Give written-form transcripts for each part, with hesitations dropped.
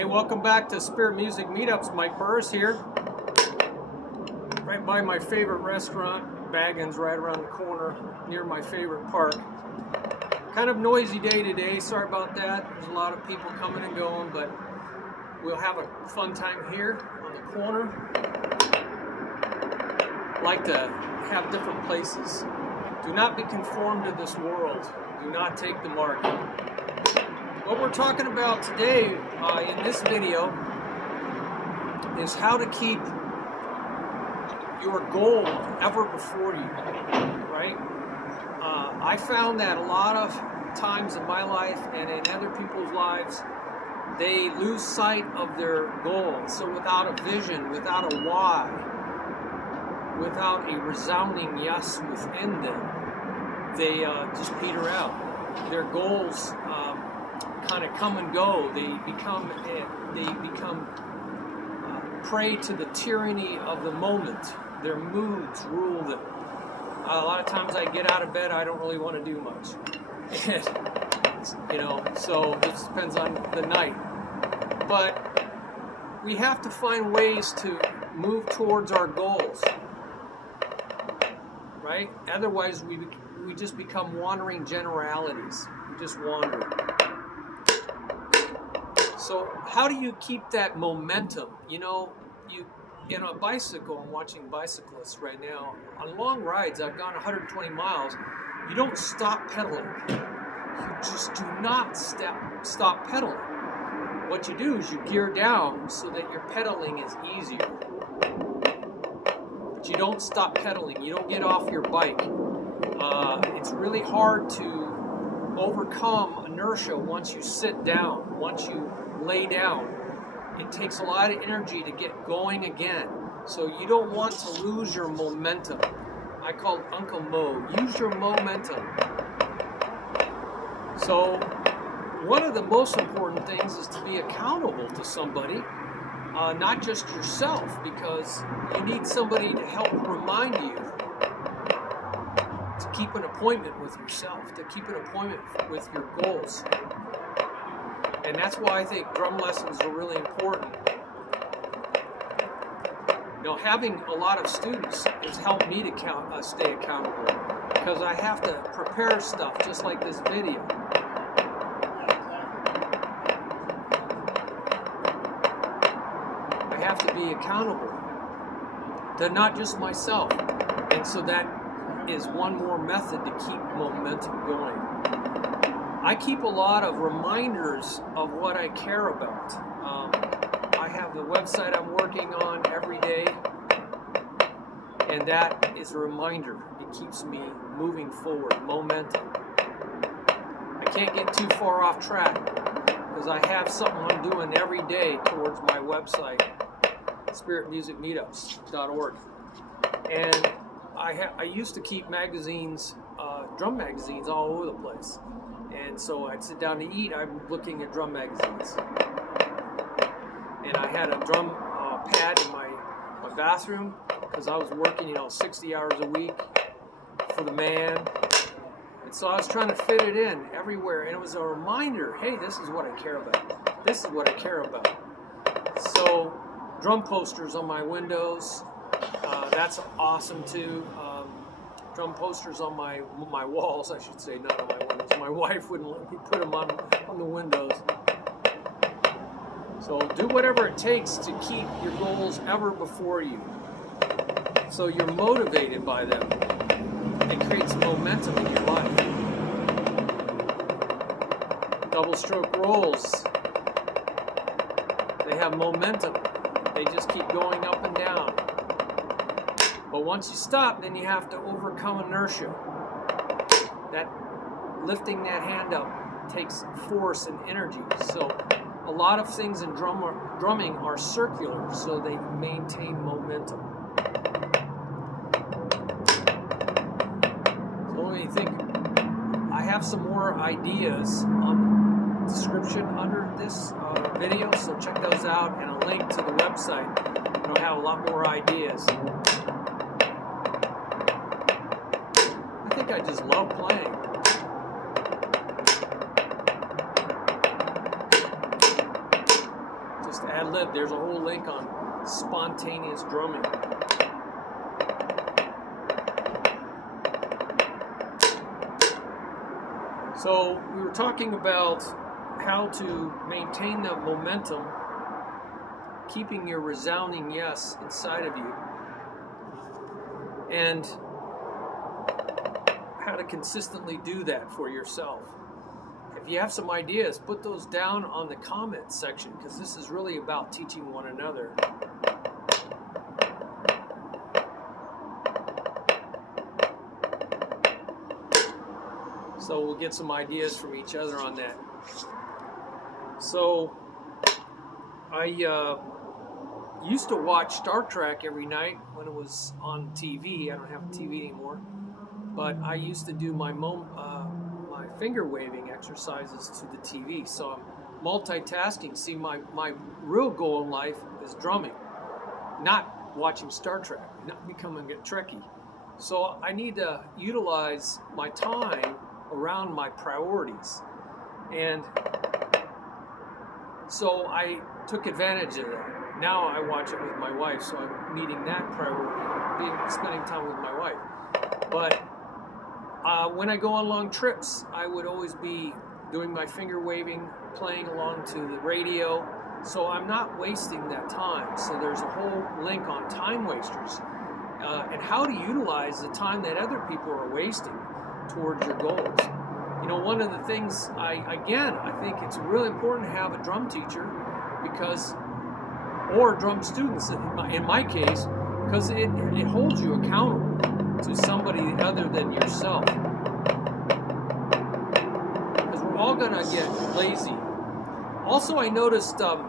Hey, welcome back to Spirit Music Meetups. Mike Burris here, right by my favorite restaurant, Baggins, right around the corner, near my favorite park. Kind of noisy day today, sorry about that. There's a lot of people coming and going, but we'll have a fun time here on the corner. Like to have different places. Do not be conformed to this world. Do not take the mark. What we're talking about today in this video is how to keep your goal ever before you, right? I found that a lot of times in my life and in other people's lives, they lose sight of their goal. So without a vision, without a why, without a resounding yes within them, they just peter out. Their goals kind of come and go. They become prey to the tyranny of the moment. Their moods rule them. A lot of times I get out of bed, I don't really want to do much. So it just depends on the night. But we have to find ways to move towards our goals, right? Otherwise, we just become wandering generalities. We just wander. So how do you keep that momentum? In a bicycle, I'm watching bicyclists right now. On long rides, I've gone 120 miles. You don't stop pedaling. You just do not stop pedaling. What you do is you gear down so that your pedaling is easier. But you don't stop pedaling. You don't get off your bike. It's really hard to overcome inertia once you sit down, once you lay down. It takes a lot of energy to get going again. So you don't want to lose your momentum. I call it Uncle Mo. Use your momentum. So one of the most important things is to be accountable to somebody, not just yourself, because you need somebody to help remind you to keep an appointment with yourself, to keep an appointment with your goals. And that's why I think drum lessons are really important. Having a lot of students has helped me to stay accountable, because I have to prepare stuff just like this video. I have to be accountable to not just myself. And so that is one more method to keep momentum going. I keep a lot of reminders of what I care about. I have the website I'm working on every day, and that is a reminder. It keeps me moving forward, momentum. I can't get too far off track because I have something I'm doing every day towards my website, spiritmusicmeetups.org. And I used to keep magazines, drum magazines all over the place. And so I'd sit down to eat, I'm looking at drum magazines. And I had a drum pad in my bathroom because I was working, 60 hours a week for the man. And so I was trying to fit it in everywhere. And it was a reminder, hey, this is what I care about. This is what I care about. So drum posters on my windows, that's awesome too. Drum posters on my walls, I should say, not on my windows. My wife wouldn't let me put them on the windows. So do whatever it takes to keep your goals ever before you. So you're motivated by them. It creates momentum in your life. Double stroke rolls. They have momentum. They just keep going up and down. But once you stop, then you have to overcome inertia. That lifting that hand up takes force and energy. So a lot of things in drumming are circular, so they maintain momentum. So let me think. I have some more ideas on the description under this video, so check those out, and a link to the website. I'll have a lot more ideas. I just love playing. just ad lib. There's a whole link on spontaneous drumming. So we were talking about how to maintain the momentum, keeping your resounding yes inside of you, and how to consistently do that for yourself. If you have some ideas, put those down on the comments section, because this is really about teaching one another. So we'll get some ideas from each other on that. So I used to watch Star Trek every night when it was on TV. I don't have a TV anymore, but I used to do my my finger waving exercises to the TV. So I'm multitasking. See, my real goal in life is drumming, not watching Star Trek, not becoming a Trekkie. So I need to utilize my time around my priorities, and so I took advantage of that. Now I watch it with my wife, so I'm meeting that priority, spending time with my wife. But when I go on long trips, I would always be doing my finger waving, playing along to the radio, so I'm not wasting that time. So there's a whole link on time wasters and how to utilize the time that other people are wasting towards your goals. You know, one of the things, I think it's really important to have a drum teacher, because, or drum students in my case, because it holds you accountable to somebody other than yourself. Because we're all gonna get lazy. Also, I noticed the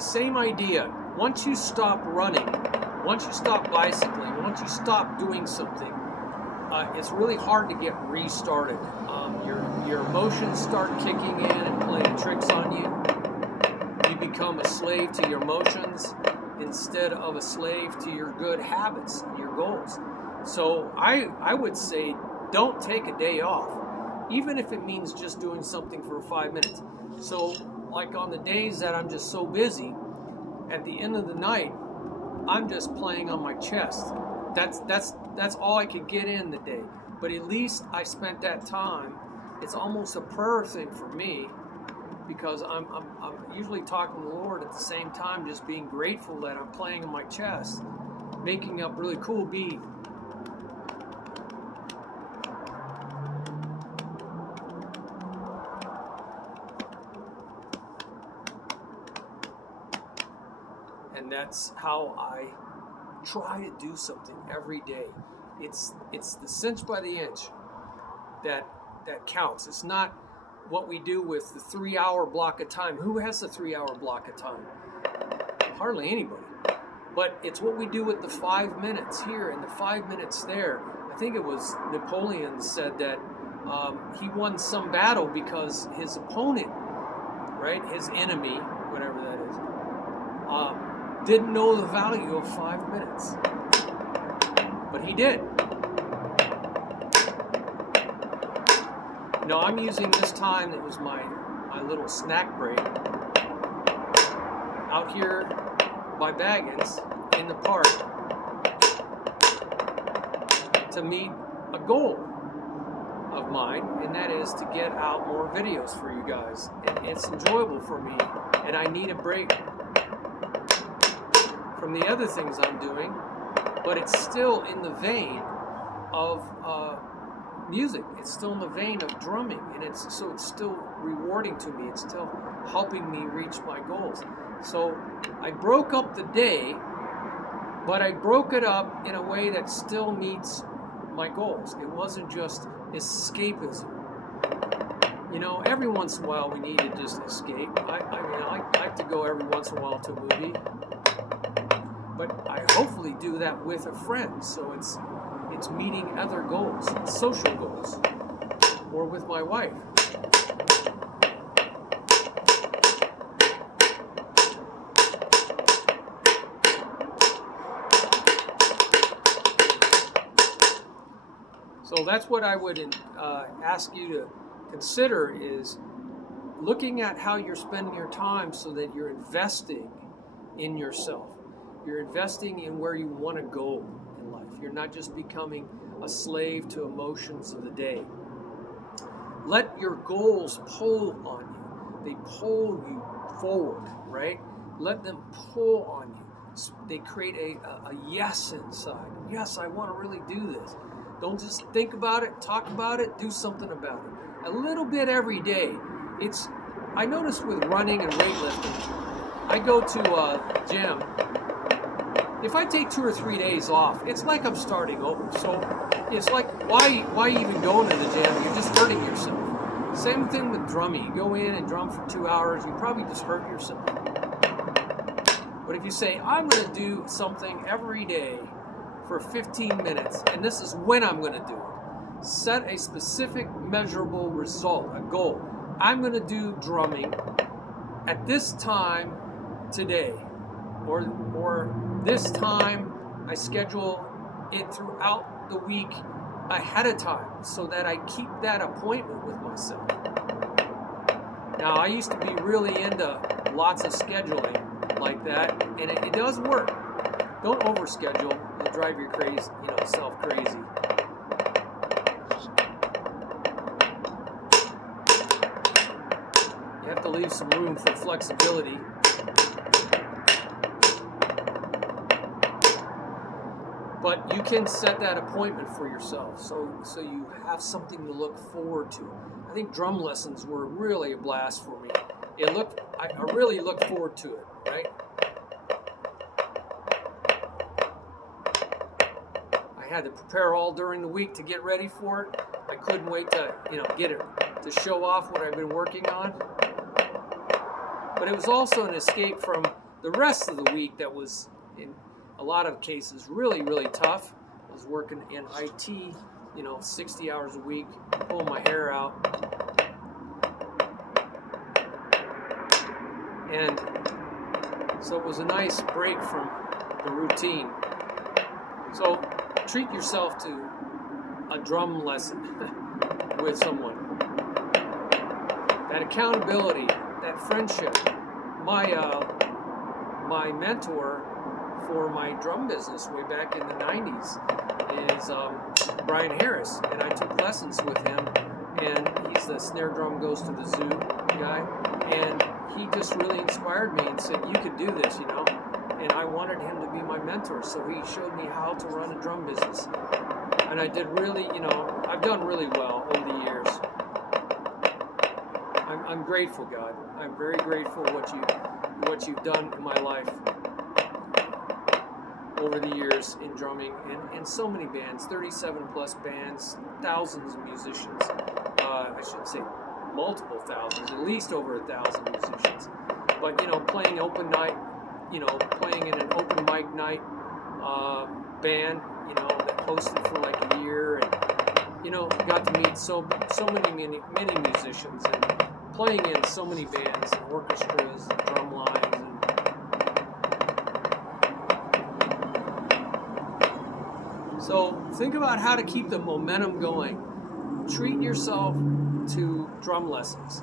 same idea. Once you stop running, once you stop bicycling, once you stop doing something, it's really hard to get restarted. Your emotions start kicking in and playing tricks on you. You become a slave to your emotions instead of a slave to your good habits and your goals. So I would say, don't take a day off, even if it means just doing something for 5 minutes. So like on the days that I'm just so busy, at the end of the night, I'm just playing on my chest. That's all I could get in the day. But at least I spent that time. It's almost a prayer thing for me, because I'm usually talking to the Lord at the same time, just being grateful that I'm playing on my chest, making up really cool beat. And that's how I try to do something every day. It's the cinch by the inch that counts. It's not what we do with the 3-hour block of time. Who has the 3-hour block of time? Hardly anybody. But it's what we do with the 5 minutes here and the 5 minutes there. I think it was Napoleon said that he won some battle because his opponent, right, his enemy, whatever that is, didn't know the value of 5 minutes. But he did. Now I'm using this time that was my little snack break out here by Baggins in the park to meet a goal of mine, and that is to get out more videos for you guys. And it's enjoyable for me, and I need a break from the other things I'm doing, but it's still in the vein of music. It's still in the vein of drumming, and it's still rewarding to me. It's still helping me reach my goals. So I broke up the day, but I broke it up in a way that still meets my goals. It wasn't just escapism. You know, every once in a while we need to just escape. I like to go every once in a while to a movie, but I hopefully do that with a friend. So it's meeting other goals, social goals, or with my wife. So that's what I would ask you to consider, is looking at how you're spending your time so that you're investing in yourself. You're investing in where you want to go in life. You're not just becoming a slave to emotions of the day. Let your goals pull on you. They pull you forward, right? Let them pull on you. They create a yes inside. Yes, I want to really do this. Don't just think about it, talk about it, do something about it. A little bit every day. I noticed with running and weightlifting, I go to a gym. If I take 2 or 3 days off, it's like I'm starting over. So it's like, why even go into the gym? You're just hurting yourself. Same thing with drumming. You go in and drum for 2 hours, you probably just hurt yourself. But if you say, I'm going to do something every day for 15 minutes, and this is when I'm going to do it. Set a specific measurable result, a goal. I'm going to do drumming at this time today, or this time. I schedule it throughout the week ahead of time so that I keep that appointment with myself. Now, I used to be really into lots of scheduling like that, and it does work. Don't overschedule; it'll drive you crazy, yourself crazy. You have to leave some room for flexibility. But you can set that appointment for yourself, so you have something to look forward to. I think drum lessons were really a blast for me. I really looked forward to it, right? I had to prepare all during the week to get ready for it. I couldn't wait to, get it, to show off what I've been working on. But it was also an escape from the rest of the week that was, in a lot of cases, really, really tough. I was working in IT, 60 hours a week, pulling my hair out. And so it was a nice break from the routine. So treat yourself to a drum lesson with someone. That accountability, that friendship. My mentor for my drum business way back in the 90s is Brian Harris, and I took lessons with him, and he's the snare drum goes to the zoo guy, and he just really inspired me and said, you could do this, and I wanted him to be my mentor, so he showed me how to run a drum business, and I did really, I've done really well over the years. I'm grateful, God. I'm very grateful what you've done in my life over the years in drumming, and so many bands, 37 plus bands, thousands of musicians. I shouldn't say multiple thousands, at least over 1,000 musicians. But playing open night, playing in an open mic night band, that hosted for like a year, and got to meet so many musicians, and playing in so many bands and orchestras and drum lines. So think about how to keep the momentum going. Treat yourself to drum lessons.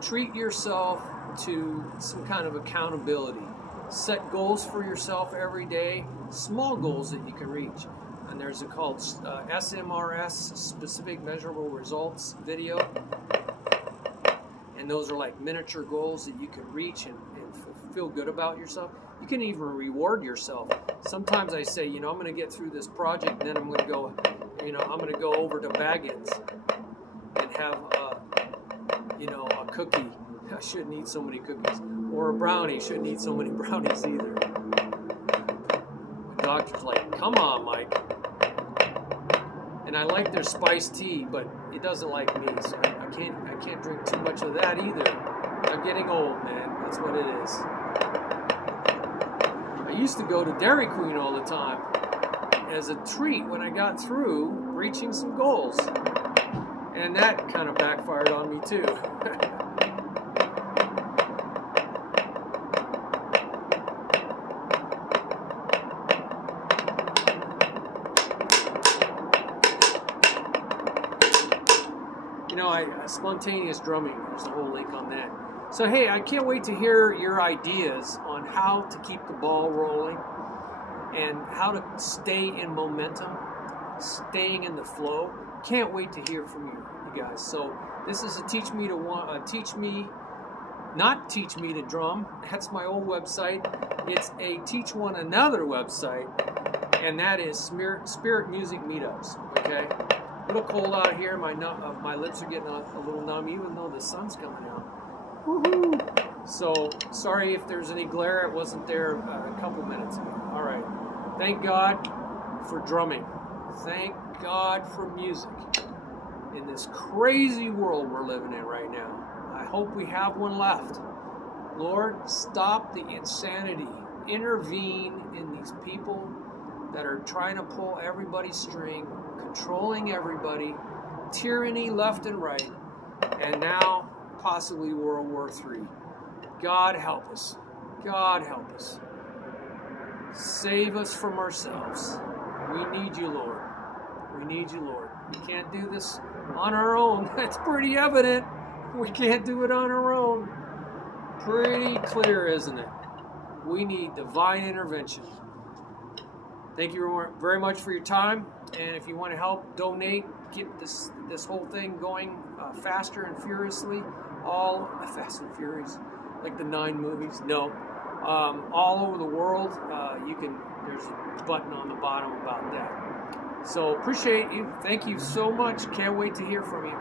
Treat yourself to some kind of accountability. Set goals for yourself every day, small goals that you can reach. And there's a called SMRS, Specific Measurable Results video. And those are like miniature goals that you can reach and feel good about yourself. You can even reward yourself. Sometimes I say, I'm going to get through this project, and then I'm going to go, I'm going to go over to Baggins and have, a cookie. I shouldn't eat so many cookies. Or a brownie. Shouldn't eat so many brownies either. My doctor's like, come on, Mike. And I like their spiced tea, but it doesn't like me, so I can't drink too much of that either. I'm getting old, man. That's what it is. I used to go to Dairy Queen all the time as a treat when I got through reaching some goals. And that kind of backfired on me too. Spontaneous drumming, there's a whole link on that. So hey, I can't wait to hear your ideas on how to keep the ball rolling and how to stay in momentum, staying in the flow. Can't wait to hear from you guys. So this is a not teach me to drum. That's my old website. It's a teach one another website, and that is Spirit Music Meetups. Okay, a little cold out here. My lips are getting a little numb, even though the sun's coming out. Woohoo! So sorry if there's any glare. It wasn't there a couple minutes ago. All right. Thank God for drumming. Thank God for music in this crazy world we're living in right now. I hope we have one left. Lord, stop the insanity. Intervene in these people that are trying to pull everybody's string, controlling everybody, tyranny left and right, and now possibly World War III. God help us. God help us. Save us from ourselves. We need you, Lord. We need you, Lord. We can't do this on our own. That's pretty evident. We can't do it on our own. Pretty clear, isn't it? We need divine intervention. Thank you very much for your time. And if you want to help donate, get this whole thing going faster and furiously, all Fast and Furious, like the 9 movies. No, all over the world. There's a button on the bottom about that. So appreciate you. Thank you so much. Can't wait to hear from you.